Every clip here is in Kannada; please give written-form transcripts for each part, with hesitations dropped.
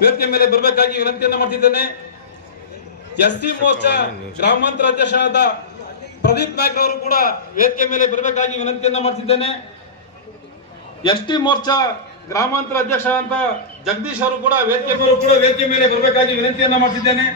ವೇದಿಕೆ ಮೇಲೆ ಬರಬೇಕಾಗಿ ವಿನಂತಿಯನ್ನು ಮಾಡ್ತಿದ್ದೇನೆ. ಎಸ್ಟಿ ಮೋರ್ಚಾ ಗ್ರಾಮಾಂತರ ಅಧ್ಯಕ್ಷರಾದ ಪ್ರದೀಪ್ ನಾಯ್ಕ ಅವರು ಕೂಡ ವೇದಿಕೆ ಮೇಲೆ ಬರಬೇಕಾಗಿ ವಿನಂತಿಯನ್ನ ಮಾಡ್ತಿದ್ದೇನೆ. ಎಸ್ಟಿ ಮೋರ್ಚಾ ಗ್ರಾಮಾಂತರ ಅಧ್ಯಕ್ಷ ಅಂತ ಜಗದೀಶ್ ಅವರು ಕೂಡ ವೇದಿಕೆ ಮೇಲೆ ಬರಬೇಕಾಗಿ ವಿನಂತಿಯನ್ನ ಮಾಡ್ತಿದ್ದೇನೆ.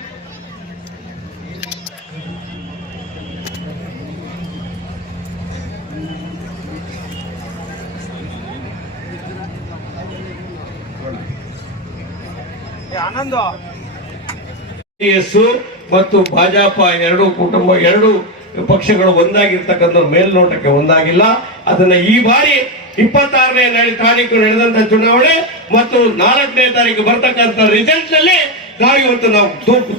ಆನಂದ ಮತ್ತು ಭಾಜಪ ಎರಡು ಪಕ್ಷಗಳು ಒಂದಾಗಿರ್ತಕ್ಕಂಥ ಮೇಲ್ನೋಟಕ್ಕೆ ಒಂದಾಗಿಲ್ಲ. ಅದನ್ನ ಈ ಬಾರಿ 26ನೇ ತಾರೀಕು ನಡೆದಂತ ಚುನಾವಣೆ ಮತ್ತು 4ನೇ ತಾರೀಕು ಬರ್ತಕ್ಕಂಥ ರಿಸಲ್ಟ್ ನಲ್ಲಿ ನಾವು ಇವತ್ತು ನಾವು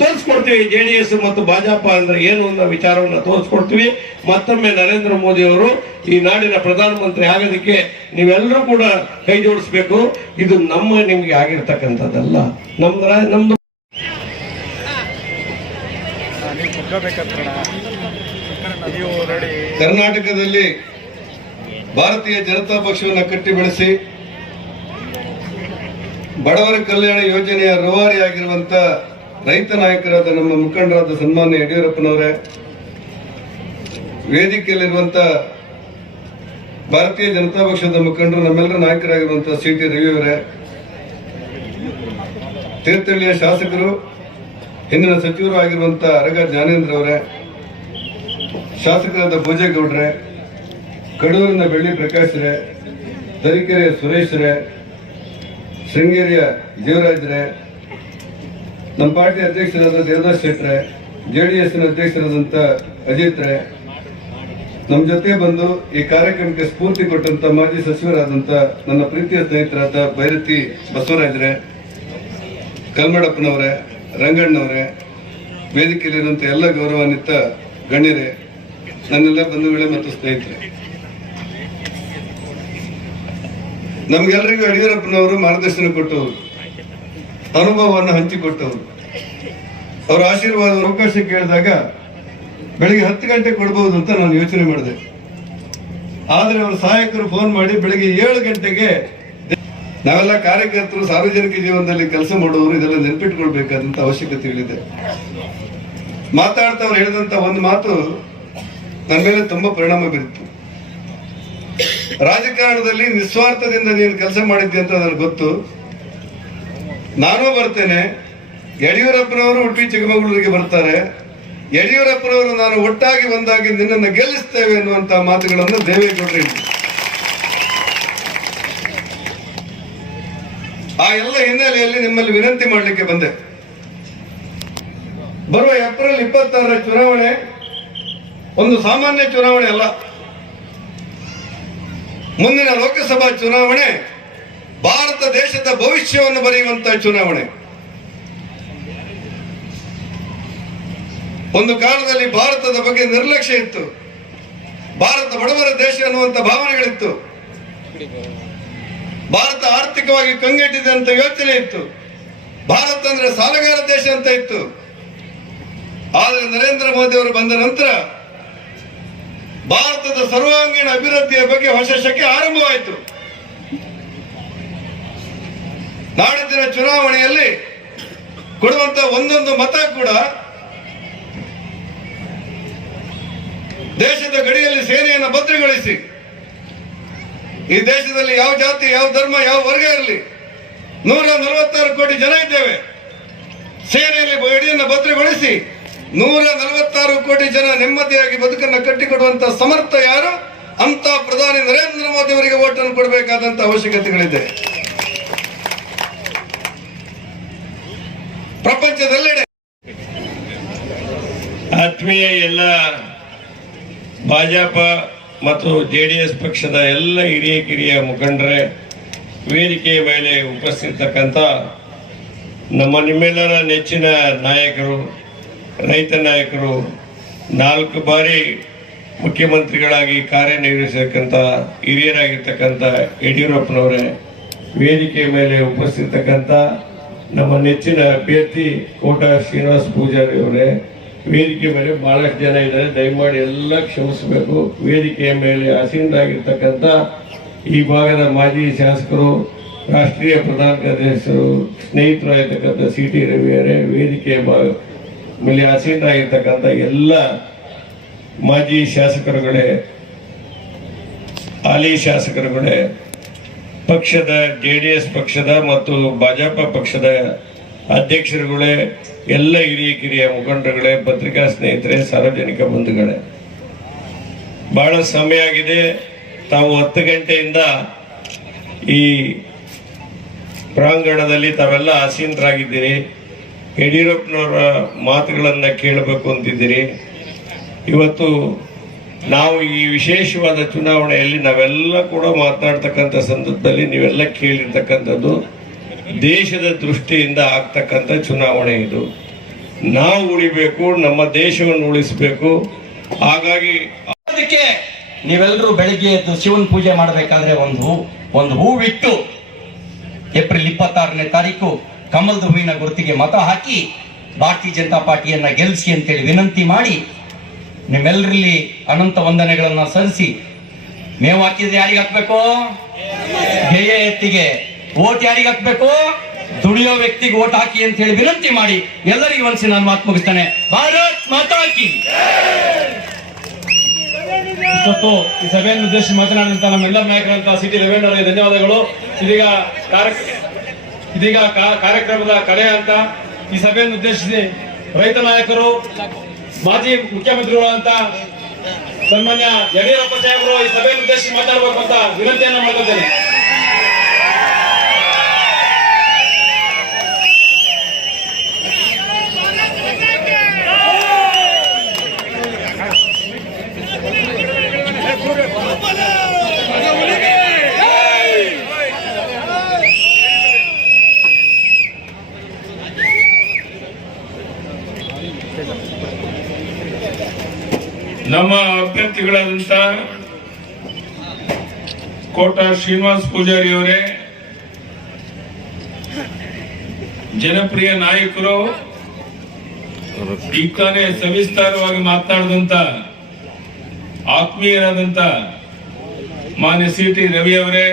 ತೋರಿಸ್ಕೊಡ್ತೀವಿ. ಜೆಡಿಎಸ್ ಮತ್ತು ಭಾಜಪ ಅಂದ್ರೆ ಏನು ಅನ್ನೋ ವಿಚಾರವನ್ನ ತೋರಿಸ್ಕೊಡ್ತೀವಿ. ಮತ್ತೊಮ್ಮೆ ನರೇಂದ್ರ ಮೋದಿ ಅವರು ಈ ನಾಡಿನ ಪ್ರಧಾನಮಂತ್ರಿ ಆಗೋದಕ್ಕೆ ನೀವೆಲ್ಲರೂ ಕೂಡ ಕೈ ಜೋಡಿಸ್ಬೇಕು. ಇದು ನಿಮ್ಗೆ ಆಗಿರ್ತಕ್ಕಂಥದ್ದಲ್ಲ, ನಮ್ದು ಕರ್ನಾಟಕದಲ್ಲಿ ಭಾರತೀಯ ಜನತಾ ಪಕ್ಷವನ್ನು ಕಟ್ಟಿ ಬೆಳೆಸಿ ಬಡವರ ಕಲ್ಯಾಣ ಯೋಜನೆಯ ರೂವಾರಿಯಾಗಿರುವಂತ ರೈತ ನಾಯಕರಾದ ನಮ್ಮ ಮುಖಂಡರಾದ ಸನ್ಮಾನ್ಯ ಯಡಿಯೂರಪ್ಪನವರೇ, ವೇದಿಕೆಯಲ್ಲಿರುವಂತ ಭಾರತೀಯ ಜನತಾ ಪಕ್ಷದ ಮುಖಂಡರು ನಮ್ಮೆಲ್ಲರ ನಾಯಕರಾಗಿರುವಂತಹ ಸಿ.ಟಿ. ರವಿಯವರೇ, ತೀರ್ಥಹಳ್ಳಿಯ ಶಾಸಕರು ಹಿಂದಿನ ಸಚಿವರು ಆಗಿರುವಂತಹ ಅರಗ ಜ್ಞಾನೇಂದ್ರ ಅವರೇ, ಶಾಸಕರಾದ ಭೋಜೇಗೌಡ್ರೆ, ಕಡೂರಿನ ಬೆಳ್ಳಿ ಪ್ರಕಾಶ್ರೇ, ತರೀಕೆರೆಯ ಸುರೇಶ್ರೇ, ಶೃಂಗೇರಿಯ ಜೀವರಾಜ್ರೆ, ನಮ್ಮ ಪಾರ್ಟಿ ಅಧ್ಯಕ್ಷರಾದ ದೇವದಾಸ್ ಶೆಟ್ರೆ, ಜೆಡಿಎಸ್ನ ಅಧ್ಯಕ್ಷರಾದಂತ ಅಜಿತ್ರೆ, ನಮ್ಮ ಜೊತೆ ಬಂದು ಈ ಕಾರ್ಯಕ್ರಮಕ್ಕೆ ಸ್ಫೂರ್ತಿ ಕೊಟ್ಟಂತ ಮಾಜಿ ಸಚಿವರಾದಂತ ನನ್ನ ಪ್ರೀತಿಯ ಸ್ನೇಹಿತರಾದ ಭೈರತಿ ಬಸವರಾಜ್ರೆ, ಕಲ್ಮಡಪ್ಪನವರೇ, ರಂಗಣ್ಣವರೇ, ವೇದಿಕೆಯಲ್ಲಿರುವಂತ ಎಲ್ಲ ಗೌರವಾನ್ವಿತ ಗಣ್ಯರೇ, ನನ್ನೆಲ್ಲ ಬಂಧುಗಳೇ ಮತ್ತು ಸ್ನೇಹಿತರೆ, ನಮ್ಗೆಲ್ಲರಿಗೂ ಯಡಿಯೂರಪ್ಪನವರು ಮಾರ್ಗದರ್ಶನ ಕೊಟ್ಟವರು, ಅನುಭವವನ್ನು ಹಂಚಿಕೊಟ್ಟವರು. ಅವರ ಆಶೀರ್ವಾದ ಅವಕಾಶ ಕೇಳಿದಾಗ ಬೆಳಿಗ್ಗೆ 10 ಗಂಟೆ ಕೊಡಬಹುದು ಅಂತ ನಾನು ಯೋಚನೆ ಮಾಡಿದೆ. ಆದ್ರೆ ಅವರ ಸಹಾಯಕರು ಫೋನ್ ಮಾಡಿ ಬೆಳಿಗ್ಗೆ 7 ಗಂಟೆಗೆ, ನಾವೆಲ್ಲ ಕಾರ್ಯಕರ್ತರು ಸಾರ್ವಜನಿಕ ಜೀವನದಲ್ಲಿ ಕೆಲಸ ಮಾಡುವವರು ಇದೆಲ್ಲ ನೆನಪಿಟ್ಕೊಳ್ಬೇಕಾದಂತ ಅವಶ್ಯಕತೆ ಇದೆ. ಮಾತಾಡ್ತಾ ಅವ್ರು ಹೇಳಿದಂತ ಒಂದು ಮಾತು ನನ್ನ ಮೇಲೆ ತುಂಬಾ ಪರಿಣಾಮ ಬೀರಿತು. ರಾಜಕಾರಣದಲ್ಲಿ ನಿಸ್ವಾರ್ಥದಿಂದ ನೀನು ಕೆಲಸ ಮಾಡಿದ್ದೆ ಅಂತ ನನಗೆ ಗೊತ್ತು, ನಾನು ಬರ್ತೇನೆ, ಯಡಿಯೂರಪ್ಪನವರು ಉಡುಪಿ ಚಿಕ್ಕಮಗಳೂರಿಗೆ ಬರ್ತಾರೆ, ಯಡಿಯೂರಪ್ಪನವರು ನಾನು ಒಟ್ಟಾಗಿ ಒಂದಾಗಿ ನಿನ್ನನ್ನು ಗೆಲ್ಲಿಸ್ತೇವೆ ಎನ್ನುವಂತಹ ಮಾತುಗಳನ್ನು ದೇವೇಗೌಡರು ಹೇಳಿದರು. ಆ ಎಲ್ಲ ಹಿನ್ನೆಲೆಯಲ್ಲಿ ನಿಮ್ಮಲ್ಲಿ ವಿನಂತಿ ಮಾಡಲಿಕ್ಕೆ ಬಂದೆ. ಬರುವ ಏಪ್ರಿಲ್ 26ರ ಚುನಾವಣೆ ಒಂದು ಸಾಮಾನ್ಯ ಚುನಾವಣೆ ಅಲ್ಲ. ಮುಂದಿನ ಲೋಕಸಭಾ ಚುನಾವಣೆ ಭಾರತ ದೇಶದ ಭವಿಷ್ಯವನ್ನು ಬರೆಯುವಂತಹ ಚುನಾವಣೆ. ಒಂದು ಕಾಲದಲ್ಲಿ ಭಾರತದ ಬಗ್ಗೆ ನಿರ್ಲಕ್ಷ್ಯ ಇತ್ತು, ಭಾರತ ಬಡವರ ದೇಶ ಅನ್ನುವಂತ ಭಾವನೆಗಳಿತ್ತು, ಭಾರತ ಆರ್ಥಿಕವಾಗಿ ಕಂಗೆಟ್ಟಿದೆ ಅಂತ ಯೋಚನೆ ಇತ್ತು, ಭಾರತ ಅಂದ್ರೆ ಸಾಲಗಾರ ದೇಶ ಅಂತ ಇತ್ತು. ಆದರೆ ನರೇಂದ್ರ ಮೋದಿ ಅವರು ಬಂದ ನಂತರ ಭಾರತದ ಸರ್ವಾಂಗೀಣ ಅಭಿವೃದ್ಧಿಯ ಬಗ್ಗೆ ಹೊಸ ಶಕೆ ಆರಂಭವಾಯಿತು. ನಾಡಿನ ಚುನಾವಣೆಯಲ್ಲಿ ಕೊಡುವಂತ ಒಂದೊಂದು ಮತ ಕೂಡ ದೇಶದ ಗಡಿಯಲ್ಲಿ ಸೇನೆಯನ್ನು ಭದ್ರಗೊಳಿಸಿ, ಈ ದೇಶದಲ್ಲಿ ಯಾವ ಜಾತಿ, ಯಾವ ಧರ್ಮ, ಯಾವ ವರ್ಗ ಇರಲಿ 146 ಕೋಟಿ ಜನ ಇದ್ದೇವೆ. ಸೇನೆಯಲ್ಲಿ ಗಡಿಯನ್ನು ಭದ್ರಗೊಳಿಸಿ 146 ಕೋಟಿ ಜನ ನೆಮ್ಮದಿಯಾಗಿ ಬದುಕನ್ನು ಕಟ್ಟಿಕೊಡುವಂತ ಸಮರ್ಥ ಯಾರು? ಅಂತ ಪ್ರಧಾನಿ ನರೇಂದ್ರ ಮೋದಿ ಅವರಿಗೆ ಓಟನ್ನು ಕೊಡಬೇಕಾದಂತ ಅವಶ್ಯಕತೆಗಳಿದೆ. ಪ್ರಪಂಚದೆಲ್ಲೆಡೆ ಆತ್ಮೀಯ ಎಲ್ಲ ಭಾಜಪ ಮತ್ತು ಜೆಡಿಎಸ್ ಪಕ್ಷದ ಎಲ್ಲ ಹಿರಿಯ ಕಿರಿಯ ಮುಖಂಡರೇ, ವೇದಿಕೆಯ ಮೇಲೆ ಉಪಸ್ಥಿತಕ್ಕಂಥ ನಿಮ್ಮೆಲ್ಲರ ನೆಚ್ಚಿನ ನಾಯಕರು, ರೈತ ನಾಯಕರು, 4 ಬಾರಿ ಮುಖ್ಯಮಂತ್ರಿಗಳಾಗಿ ಕಾರ್ಯನಿರ್ವಹಿಸತಕ್ಕಂಥ ಹಿರಿಯರಾಗಿರ್ತಕ್ಕಂಥ ಯಡಿಯೂರಪ್ಪನವರೇ, ವೇದಿಕೆಯ ಮೇಲೆ ಉಪಸ್ಥಿತಕ್ಕಂಥ ನಮ್ಮ ನೆಚ್ಚಿನ ಅಭ್ಯರ್ಥಿ ಕೋಟ ಶ್ರೀನಿವಾಸ ಪೂಜಾರಿ ಅವರೇ, ವೇದಿಕೆ ಮೇಲೆ ಬಹಳಷ್ಟು ಜನ ಇದ್ದಾರೆ, ದಯಮಾಡಿ ಎಲ್ಲ ಕ್ಷಮಿಸಬೇಕು. ವೇದಿಕೆಯ ಮೇಲೆ ಆಸೀನರಾಗಿರ್ತಕ್ಕಂಥ ಈ ಭಾಗದ ಮಾಜಿ ಶಾಸಕರು, ರಾಷ್ಟ್ರೀಯ ಪ್ರಧಾನ ಕಾರ್ಯದರ್ಶಿಗಳು, ಸ್ನೇಹಿತರಾಗಿರ್ತಕ್ಕಂಥ CT ರವಿಯವರೇ, ವೇದಿಕೆಯ ಮೇಲೆ ಆಸೀನರಾಗಿರ್ತಕ್ಕಂಥ ಎಲ್ಲ ಮಾಜಿ ಶಾಸಕರುಗಳೇ, ಹಾಲಿ ಶಾಸಕರುಗಳೇ, ಪಕ್ಷದ JDS ಪಕ್ಷದ ಮತ್ತು ಭಾಜಪ ಪಕ್ಷದ ಅಧ್ಯಕ್ಷರುಗಳೇ, ಎಲ್ಲ ಹಿರಿಯ ಕಿರಿಯ ಮುಖಂಡರುಗಳೇ, ಪತ್ರಿಕಾ ಸ್ನೇಹಿತರೆ, ಸಾರ್ವಜನಿಕ ಬಂಧುಗಳೇ, ಬಹಳ ಸಮಯ ಆಗಿದೆ. ತಾವು 10 ಗಂಟೆಯಿಂದ ಈ ಪ್ರಾಂಗಣದಲ್ಲಿ ತಾವೆಲ್ಲ ಆಸೀನರಾಗಿದ್ದೀರಿ. ಯಡಿಯೂರಪ್ಪನವರ ಮಾತುಗಳನ್ನು ಕೇಳಬೇಕು ಅಂತಿದ್ದೀರಿ. ಇವತ್ತು ನಾವು ಈ ವಿಶೇಷವಾದ ಚುನಾವಣೆಯಲ್ಲಿ ನಾವೆಲ್ಲ ಕೂಡ ಮಾತನಾಡ್ತಕ್ಕಂಥ ಸಂದರ್ಭದಲ್ಲಿ ನೀವೆಲ್ಲ ಕೇಳಿರ್ತಕ್ಕಂಥದ್ದು ದೇಶದ ದೃಷ್ಟಿಯಿಂದ ಆಗ್ತಕ್ಕಂಥ ಚುನಾವಣೆ. ಇದು ನಾವು ಉಳಿಬೇಕು, ನಮ್ಮ ದೇಶವನ್ನು ಉಳಿಸಬೇಕು. ಹಾಗಾಗಿ ಅದಕ್ಕೆ ನೀವೆಲ್ಲರೂ ಬೆಳಿಗ್ಗೆ ಎದ್ದು ಶಿವನ್ ಪೂಜೆ ಮಾಡಬೇಕಾದ್ರೆ ಒಂದು ಹೂವಿಟ್ಟು ಏಪ್ರಿಲ್ 26ನೇ ತಾರೀಕು ಕಮಲದ ಹೂವಿನ ಗುರುತಿಗೆ ಮತ ಹಾಕಿ ಭಾರತೀಯ ಜನತಾ ಪಾರ್ಟಿಯನ್ನ ಗೆಲ್ಲಿಸಿ ಅಂತೇಳಿ ವಿನಂತಿ ಮಾಡಿ ನಿಮ್ಮೆಲ್ಲರಲ್ಲಿ ಅನಂತ ವಂದನೆಗಳನ್ನ ಸಲ್ಲಿಸಿ, ಮೇವು ಹಾಕಿದ್ರೆ ಯಾರಿಗೆ ಹಾಕ್ಬೇಕು? ಗೆಯ ಎತ್ತಿಗೆ. ಓಟ್ ಯಾರಿಗೆ ಹಾಕ್ಬೇಕು? ದುಡಿಯೋ ವ್ಯಕ್ತಿಗೆ ಓಟ್ ಹಾಕಿ ಅಂತ ಹೇಳಿ ವಿನಂತಿ ಮಾಡಿ ಎಲ್ಲರಿಗೂ ಒಂದ್ಸಿ ನಾನು ಮಾತು ಮುಗಿಸ್ತೇನೆ. ಭಾರತ್ ಮಾತಾ ಕಿ. ಇವತ್ತು ಈ ಸಭೆಯನ್ನು ಉದ್ದೇಶಿಸಿ ಮಾತನಾಡಿದಂತ ನಮ್ಮೆಲ್ಲರ ನಾಯಕರಂತ CT ರವೀಂದ್ರ ಅವರಿಗೆ ಧನ್ಯವಾದಗಳು. ಇದೀಗ ಕಾರ್ಯಕ್ರಮದ ಕಡೆ ಅಂತ ಈ ಸಭೆಯನ್ನು ಉದ್ದೇಶಿಸಿ ರೈತ ನಾಯಕರು, ಮಾಜಿ ಮುಖ್ಯಮಂತ್ರಿಗಳಂತ ಸನ್ಮಾನ್ಯ ಯಡಿಯೂರಪ್ಪ ಸಾಹೇಬರು ಈ ಸಭೆಯನ್ನು ಉದ್ದೇಶಿಸಿ ಮಾತಾಡಬೇಕು ಅಂತ ವಿನಂತಿಯನ್ನ ಮಾಡ್ತಿದ್ದೇನೆ. ನಮ್ಮ ಅಭ್ಯರ್ಥಿಗಳಾದಂತ ಕೋಟ ಶ್ರೀನಿವಾಸ್ ಪೂಜಾರಿ ಅವರೇ, ಜನಪ್ರಿಯ ನಾಯಕರು, ಈಗ ತಾನೇ ಸವಿಸ್ತಾರವಾಗಿ ಮಾತನಾಡಿದಂತ ಆತ್ಮೀಯರಾದಂತ ಮಾನ್ಯ CT ರವಿ ಅವರೇ,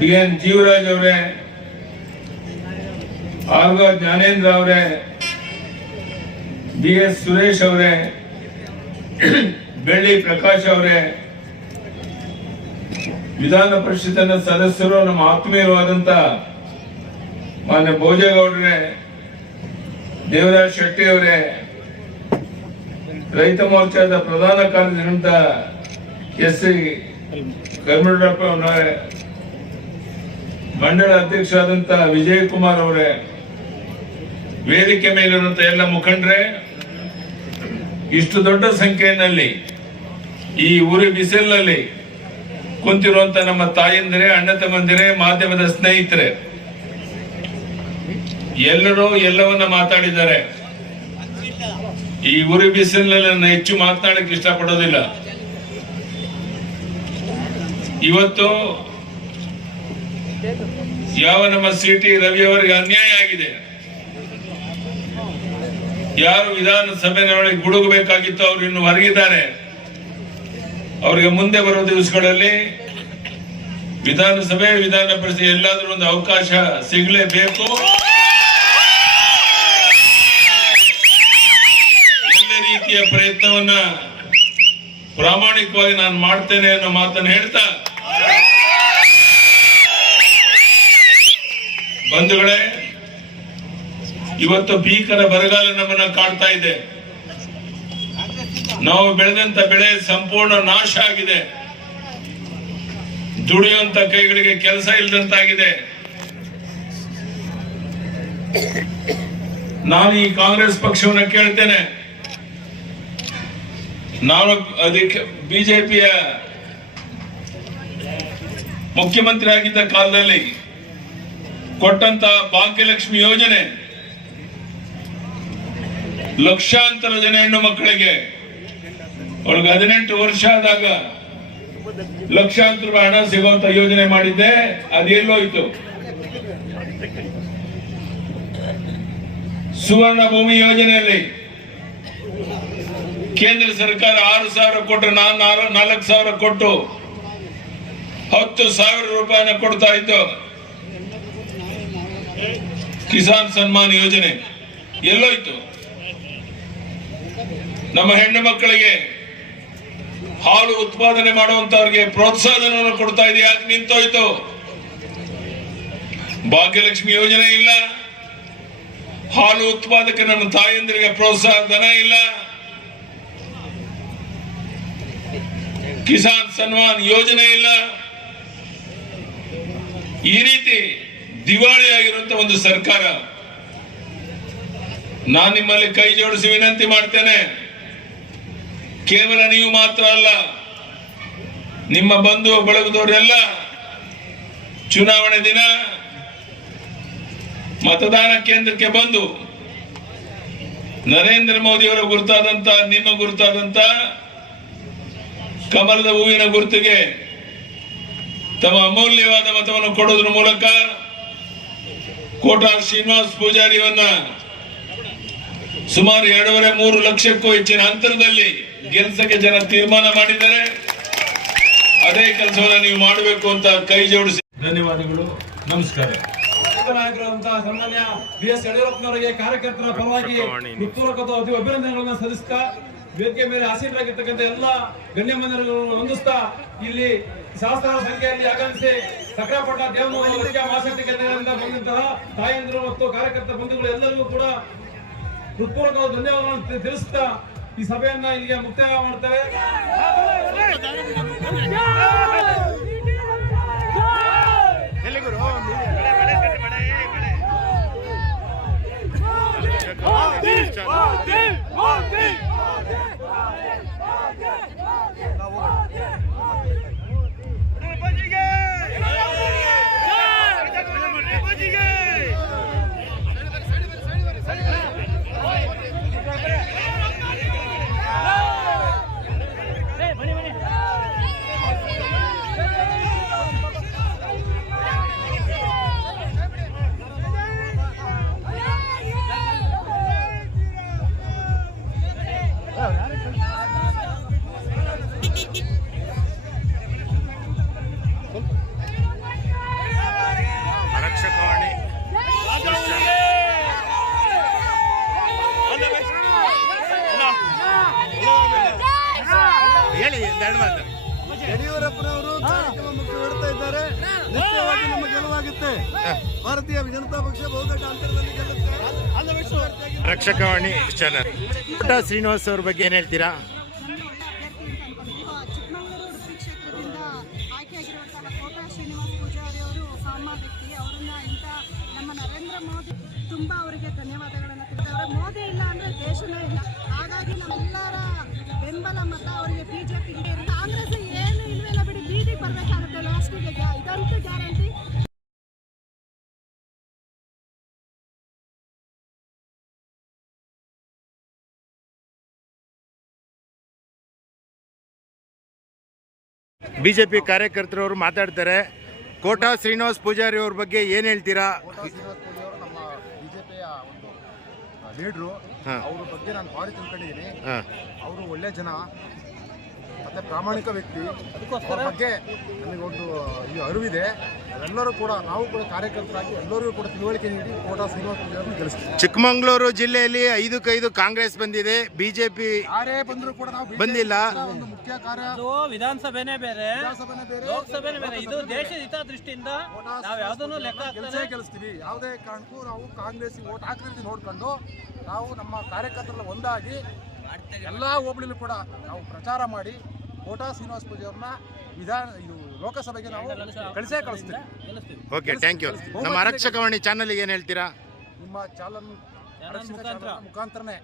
BN ಜೀವರಾಜ್ ಅವರೇ, ಆರ್ಗ ಜ್ಞಾನೇಂದ್ರ ಅವರೇ, BS ಸುರೇಶ್ ಅವರೇ, ಬೆಳ್ಳಿ ಪ್ರಕಾಶ್ ಅವರೇ, ವಿಧಾನ ಪರಿಷತ್ತಿನ ಸದಸ್ಯರು, ನಮ್ಮ ಆತ್ಮೀಯವಾದಂತ ಮಾನ್ಯ ಭೋಜೇಗೌಡರೇ, ದೇವರಾಜ್ ಶೆಟ್ಟಿ ಅವರೇ, ರೈತ ಮೋರ್ಚಾದ ಪ್ರಧಾನ ಕಾರ್ಯದರ್ಶಿ SC ಕರ್ಮಡಪ್ಪ ಅವರೇ, ಮಂಡಳ ಅಧ್ಯಕ್ಷರಾದಂತ ವಿಜಯ್ ಕುಮಾರ್ ಅವರೇ, ವೇದಿಕೆ ಮೇಲಿರುವಂತ ಎಲ್ಲ ಮುಖಂಡರೇ, ಇಷ್ಟು ದೊಡ್ಡ ಸಂಖ್ಯೆಯಲ್ಲಿ ಈ ಊರಿ ಬಿಸಿಲಿನಲ್ಲಿ ಕುಂತಿರುವಂತ ನಮ್ಮ ತಾಯಂದಿರೇ, ಅಣ್ಣ ತಮ್ಮಂದಿರೇ, ಮಾಧ್ಯಮದ ಸ್ನೇಹಿತರೆ, ಎಲ್ಲರೂ ಎಲ್ಲವನ್ನ ಮಾತಾಡಿದ್ದಾರೆ. ಈ ಊರಿ ಬಿಸಿಲಿನಲ್ಲಿ ನಾನು ಹೆಚ್ಚು ಮಾತನಾಡಕ್ಕೆ ಇಷ್ಟಪಡೋದಿಲ್ಲ. ಇವತ್ತು ಯಾವ ನಮ್ಮ CT ರವಿ ಅವರಿಗೆ ಅನ್ಯಾಯ ಆಗಿದೆ, ಯಾರು ವಿಧಾನಸಭೆಯೊಳಗೆ ಗುಡುಗಬೇಕಾಗಿತ್ತು ಅವರು ಇನ್ನು ಹೊರಗಿದ್ದಾರೆ. ಅವರಿಗೆ ಮುಂದೆ ಬರುವ ದಿವಸಗಳಲ್ಲಿ ವಿಧಾನಸಭೆ, ವಿಧಾನ ಪರಿಷತ್ ಎಲ್ಲಾದ್ರೂ ಒಂದು ಅವಕಾಶ ಸಿಗಲೇಬೇಕು. ಎಲ್ಲ ರೀತಿಯ ಪ್ರಯತ್ನವನ್ನ ಪ್ರಾಮಾಣಿಕವಾಗಿ ನಾನು ಮಾಡ್ತೇನೆ ಅನ್ನೋ ಮಾತನ್ನು ಹೇಳ್ತಾ, ಬಂಧುಗಳೇ, ಇವತ್ತು ಭೀಕರ ಬರಗಾಲ ನಮ್ಮನ್ನ ಕಾಡ್ತಾ ಇದೆ. ನಾವು ಬೆಳೆದಂತ ಬೆಳೆ ಸಂಪೂರ್ಣ ನಾಶ ಆಗಿದೆ. ದುಡಿಯುವಂತ ಕೈಗಳಿಗೆ ಕೆಲಸ ಇಲ್ಲದಂತಾಗಿದೆ. ನಾನು ಈ ಕಾಂಗ್ರೆಸ್ ಪಕ್ಷವನ್ನ ಕೇಳ್ತೇನೆ, ನಾನು ಅದಕ್ಕೆ ಬಿಜೆಪಿಯ ಮುಖ್ಯಮಂತ್ರಿ ಆಗಿದ್ದ ಕಾಲದಲ್ಲಿ ಕೊಟ್ಟಂತ ಭಾಗ್ಯಲಕ್ಷ್ಮಿ ಯೋಜನೆ ಲಕ್ಷಾಂತರ ಜನ ಹೆಣ್ಣು ಮಕ್ಕಳಿಗೆ, ಅವಳಿಗೆ 18 ವರ್ಷ ಆದಾಗ ಲಕ್ಷಾಂತರ ರೂಪಾಯಿ ಹಣ ಸಿಗುವಂತ ಯೋಜನೆ ಮಾಡಿದ್ದೆ. ಅದೆಲ್ಲೋಯ್ತು? ಸುವರ್ಣ ಭೂಮಿ ಯೋಜನೆಯಲ್ಲಿ ಕೇಂದ್ರ ಸರ್ಕಾರ 6,000 ಕೊಟ್ಟು ನಾನು 4,000 ಕೊಟ್ಟು 10,000 ರೂಪಾಯಿನ ಕೊಡ್ತಾ ಇದ್ದು ಕಿಸಾನ್ ಸನ್ಮಾನ್ ಯೋಜನೆ ಎಲ್ಲೋಯ್ತು? ನಮ್ಮ ಹೆಣ್ಣು ಮಕ್ಕಳಿಗೆ ಹಾಲು ಉತ್ಪಾದನೆ ಮಾಡುವಂತವ್ರಿಗೆ ಪ್ರೋತ್ಸಾಹಧನವನ್ನು ಕೊಡ್ತಾ ಇದೆ, ಯಾಕೆ ನಿಂತೋಯ್ತು? ಭಾಗ್ಯಲಕ್ಷ್ಮಿ ಯೋಜನೆ ಇಲ್ಲ, ಹಾಲು ಉತ್ಪಾದಕ ನಮ್ಮ ತಾಯಂದಿರಿಗೆ ಪ್ರೋತ್ಸಾಹ ಧನ ಇಲ್ಲ, ಕಿಸಾನ್ ಸನ್ಮಾನ್ ಯೋಜನೆ ಇಲ್ಲ. ಈ ರೀತಿ ದಿವಾಳಿಯಾಗಿರುವಂತ ಒಂದು ಸರ್ಕಾರ. ನಾನು ನಿಮ್ಮಲ್ಲಿ ಕೈ ಜೋಡಿಸಿ ವಿನಂತಿ ಮಾಡ್ತೇನೆ, ಕೇವಲ ನೀವು ಮಾತ್ರ ಅಲ್ಲ, ನಿಮ್ಮ ಬಂಧು ಬಳಗದವರೆಲ್ಲ ಚುನಾವಣೆ ದಿನ ಮತದಾನ ಕೇಂದ್ರಕ್ಕೆ ಬಂದು ನರೇಂದ್ರ ಮೋದಿ ಅವರ ಗುರುತಾದಂತ, ನಿಮ್ಮ ಗುರುತಾದಂತ ಕಮಲದ ಹೂವಿನ ಗುರುತಿಗೆ ತಮ್ಮ ಅಮೂಲ್ಯವಾದ ಮತವನ್ನು ಕೊಡುವುದರ ಮೂಲಕ ಕೋಟಾ ಶ್ರೀನಿವಾಸ್ ಪೂಜಾರಿಯವನ್ನ ಸುಮಾರು 2.5-3 ಲಕ್ಷಕ್ಕೂ ಹೆಚ್ಚಿನ ಅಂತರದಲ್ಲಿ ಗೆಲ್ಸಕ್ಕೆ ಜನ ತೀರ್ಮಾನ ಮಾಡಿದ್ದಾರೆ. ಅದೇ ಕೆಲಸವನ್ನು ನೀವು ಮಾಡಬೇಕು ಅಂತ ಕೈ ಜೋಡಿಸಿ ಧನ್ಯವಾದಗಳು. ನಮಸ್ಕಾರ. ನಾಯಕರಾದಂತಹ ಸನ್ಮಾನ್ಯ ಬಿ.ಎಸ್. ಯಡಿಯೂರಪ್ಪನವರಿಗೆ ಕಾರ್ಯಕರ್ತರ ಪರವಾಗಿ ಹೃತ್ಪೂರ್ವಕ ಅಭಿನಂದನೆಗಳನ್ನು ಸಲ್ಲಿಸ್ತಾ ವೇದಿಕೆ ಮೇಲೆ ಆಸೀನರಾಗಿರ್ತಕ್ಕಂಥ ಎಲ್ಲ ಗಣ್ಯಮಾನ್ಯರನ್ನು ಹೊಂದಿಸ್ತಾ ಇಲ್ಲಿ ಸಹಸ್ರಾರು ಸಂಖ್ಯೆಯಲ್ಲಿ ಆಗಮಿಸಿ ಸಕ್ರಾಪಟ್ಟ ದೇವನೂರು ಆಸಕ್ತಿ ಕೇಂದ್ರದಿಂದ ಬಂದಂತಹ ತಾಯಂದಿರು ಮತ್ತು ಕಾರ್ಯಕರ್ತ ಬಂಧುಗಳು ಎಲ್ಲರಿಗೂ ಕೂಡ ಹೃತ್ಪೂರ್ವಕ ಧನ್ಯವಾದಗಳನ್ನು ತಿಳಿಸುತ್ತಾ ಈ ಸಭೆಯನ್ನ ಇಲ್ಲಿಗೆ ಮುಕ್ತಾಯ ಮಾಡ್ತಾರೆ. ಯಡಿಯೂರಪ್ಪನವರು ಕಾರ್ಯಕ್ರಮ ಮುಗಿಸ್ತಾ ಇದ್ದಾರೆ. ನಿಶ್ಚಯವಾಗಿ ನಮ್ಮ ಗೆಲುವಾಗುತ್ತೆ. ಭಾರತೀಯ ಜನತಾ ಪಕ್ಷ ಬಹುದೊಡ್ಡ ಅಂತರದಲ್ಲಿ ಗೆಲ್ಲುತ್ತೆ. ರಕ್ಷಕವಾಣಿ ಚಾನಲ್. ಕೋಟಾ ಶ್ರೀನಿವಾಸ್ ಅವ್ರ ಬಗ್ಗೆ ಏನ್ ಹೇಳ್ತೀರಾ? ಚಿಕ್ಕಮಗಳೂರು ಉಡುಪಿ ಕ್ಷೇತ್ರದಿಂದ ಆಯ್ಕೆಯಾಗಿರುವಂತಹ ಕೋಟಾ ಶ್ರೀನಿವಾಸ್ ಪೂಜಾರಿ ಅವರು ಸಾಮಾನ್ಯ ವ್ಯಕ್ತಿ. ಅವರನ್ನ ಇಂಥ ನಮ್ಮ ನರೇಂದ್ರ ಮೋದಿ ತುಂಬಾ ಅವರಿಗೆ ಧನ್ಯವಾದಗಳನ್ನು ತಿಳಿಸಿದ್ದಾರೆ. ಮೋದಿ ಇಲ್ಲ ಅಂದ್ರೆ ದೇಶನೇ ಇಲ್ಲ. ಹಾಗಾಗಿ ನಮ್ಮೆಲ್ಲರ ಬೆಂಬಲ ಮತ ಅವರಿಗೆ ಬಿಜೆಪಿ ಕಾಂಗ್ರೆಸ್ ಏನು ಇಲ್ವೇನ ಬಿಡಿ, ಬೀದಿಗೆ ಬರಬೇಕಾಗುತ್ತೆ ಲಾಸ್ಟಿಗೆ, ಇದಂತೂ ಗ್ಯಾರಂಟಿ. ಬಿಜೆಪಿ ಕಾರ್ಯಕರ್ತರವರು ಮಾತಾಡ್ತಾರೆ. ಕೋಟಾ ಶ್ರೀನಿವಾಸ್ ಪೂಜಾರಿ ಅವ್ರ ಬಗ್ಗೆ ಏನ್ ಹೇಳ್ತೀರಾ? ನಮ್ಮ ಬಿಜೆಪಿಯ ಒಂದು ಲೀಡ್ರು, ಅವ್ರ ಬಗ್ಗೆ ನಾನು ಭಾರಿ ತಿಳ್ಕೊಂಡಿದ್ದೀನಿ. ಅವರು ಒಳ್ಳೆ ಜನ ಮತ್ತೆ ಪ್ರಾಮಾಣಿಕ ವ್ಯಕ್ತಿ. ಅವ್ರ ಬಗ್ಗೆ ನನಗೊಂದು ಈ ಅರಿವಿದೆ. ಎಲ್ಲರೂ ಕೂಡ ನಾವು ಕೂಡ ಕಾರ್ಯಕರ್ತರಾಗಿ ಎಲ್ಲರಿಗೂ ಕೂಡ ತಿಳುವಳಿಕೆ ನೀಡಿ ಕೋಟಾ ಶ್ರೀನಿವಾಸ ಪೂಜಾರಿ ಗೆಲ್ಲಿಸ್ತೀವಿ. ಚಿಕ್ಕಮಗಳೂರು ಜಿಲ್ಲೆಯಲ್ಲಿ 5-5 ಕಾಂಗ್ರೆಸ್ ಬಂದಿದೆ, ಬಿಜೆಪಿ ಯಾರೇ ಬಂದರೂ ಕೂಡ ನಾವು ಬಂದಿಲ್ಲ. ಒಂದು ಮುಖ್ಯ ಕಾರ್ಯ ವಿಧಾನಸಭೆನೇ ಬೇರೆ, ಲೋಕಸಭೆನೇ ಬೇರೆ. ಇದು ದೇಶದ ಹಿತದೃಷ್ಟಿಯಿಂದ ನಾವು ಯಾವುದನ್ನು ಲೆಕ್ಕ ಗೆಲ್ಲಿಸ್ತೀವಿ. ಯಾವುದೇ ಕಾರಣಕ್ಕೂ ನಾವು ಕಾಂಗ್ರೆಸ್ ವೋಟ್ ಹಾಕಿದ್ರೆ ನೋಡ್ಕೊಂಡು ನಾವು ನಮ್ಮ ಕಾರ್ಯಕರ್ತರೆಲ್ಲ ಒಂದಾಗಿ ಎಲ್ಲ ಹೋಬಳಿಲೂ ಕೂಡ ನಾವು ಪ್ರಚಾರ ಮಾಡಿ ಕೋಟಾ ಶ್ರೀನಿವಾಸ ಪೂಜಾರಿಯವ್ರನ್ನ ಇದು ಲೋಕಸಭೆಗೆ ನಾವು ಕಳಿಸ್ತೀವಿ. Okay, thank you. ನಮ್ಮ ಆರಕ್ಷಕವಾಣಿ ಚಾನಲ್ಗೆ ಏನು ಹೇಳ್ತೀರಾ? ನಿಮ್ಮ ಚಾನಲ್ ಮುಖಾಂತರನೇ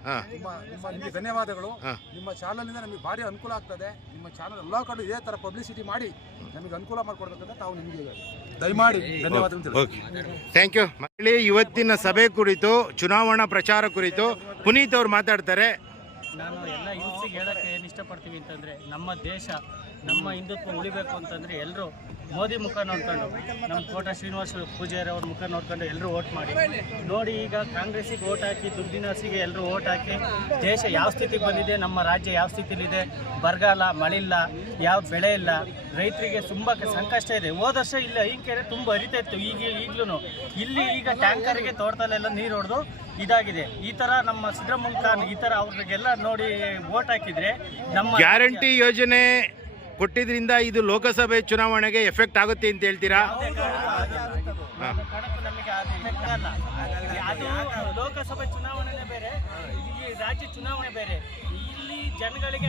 ನಿಮಗೆ ಧನ್ಯವಾದಗಳು. ನಿಮ್ಮ ಚಾನಲ್ನಿಂದ ನಮಗೆ ಭಾರಿ ಅನುಕೂಲ ಆಗ್ತದೆ. ನಿಮ್ಮ ಚಾನಲ್ ಎಲ್ಲ ಕಡೆ ಇದೇ ಥರ ಪಬ್ಲಿಸಿಟಿ ಮಾಡಿ ನಮಗೆ ಅನುಕೂಲ ಮಾಡಿಕೊಡ್ಬೇಕಂತ ತಾವು ನಿಮಗೆ ದಯಮಾಡಿ ಧನ್ಯವಾದಗಳು. Okay, thank you. ಮಕ್ಕಳೇ, ಇವತ್ತಿನ ಸಭೆ ಕುರಿತು, ಚುನಾವಣಾ ಪ್ರಚಾರ ಕುರಿತು ಪುನೀತ್ ಅವ್ರು ಮಾತಾಡ್ತಾರೆ. ನಾನು ಎಲ್ಲ ಯೂತ್ಸಿಗೆ ಹೇಳೋಕ್ಕೆ ಏನು ಇಷ್ಟಪಡ್ತೀವಿ ಅಂತಂದರೆ, ನಮ್ಮ ದೇಶ ನಮ್ಮ ಹಿಂದುತ್ವ ಉಳಿಬೇಕು ಅಂತಂದರೆ ಎಲ್ಲರೂ ಮೋದಿ ಮುಖ ನೋಡ್ಕೊಂಡು ನಮ್ಮ ಕೋಟ ಶ್ರೀನಿವಾಸ ಪೂಜಾರಿ ಅವ್ರ ಮುಖ ನೋಡ್ಕೊಂಡು ಎಲ್ಲರೂ ವೋಟ್ ಮಾಡಿ ನೋಡಿ. ಈಗ ಕಾಂಗ್ರೆಸ್ಸಿಗೆ ವೋಟ್ ಹಾಕಿ ದುಡ್ಡಿನ ಆಸೆಗೆ ಎಲ್ಲರೂ ವೋಟ್ ಹಾಕಿ ದೇಶ ಯಾವ ಸ್ಥಿತಿಗೆ ಬಂದಿದೆ, ನಮ್ಮ ರಾಜ್ಯ ಯಾವ ಸ್ಥಿತಿಲಿದೆ, ಬರಗಾಲ, ಮಳೆ ಇಲ್ಲ, ಯಾವ ಬೆಳೆ ಇಲ್ಲ, ರೈತರಿಗೆ ತುಂಬ ಸಂಕಷ್ಟ ಇದೆ. ಹೋದ ವರ್ಷ ಇಲ್ಲಿ ಐಂಕೆರೆ ತುಂಬ ಹರಿತಾ ಇತ್ತು, ಈಗಲೂ ಇಲ್ಲಿ ಈಗ ಟ್ಯಾಂಕರ್ಗೆ ತೋಟದಲ್ಲೆಲ್ಲ ನೀರು ಹೊಡೆದು ಇದಾಗಿದೆ. ಈ ಥರ ನಮ್ಮ ಸಿದ್ದರಾಮಯ್ಯ ಖಾನ್ ಈ ಥರ ಅವ್ರಿಗೆಲ್ಲ ನೋಡಿ ವೋಟ್ ಹಾಕಿದರೆ ನಮ್ಮ ಗ್ಯಾರಂಟಿ ಯೋಜನೆ ಕೊಟ್ಟಿದ್ರಿಂದ ಇದು ಲೋಕಸಭೆ ಚುನಾವಣೆಗೆ ಎಫೆಕ್ಟ್ ಆಗುತ್ತೆ ಅಂತ ಹೇಳ್ತೀರಾ? ನಮಗೆ ಅದು effect ಅಲ್ಲ. ಅದು ಲೋಕಸಭೆ ಚುನಾವಣೆ ಬೇರೆ, ಈ ರಾಜ್ಯ ಚುನಾವಣೆ ಬೇರೆ. ಇಲ್ಲಿ ಜನಗಳಿಗೆ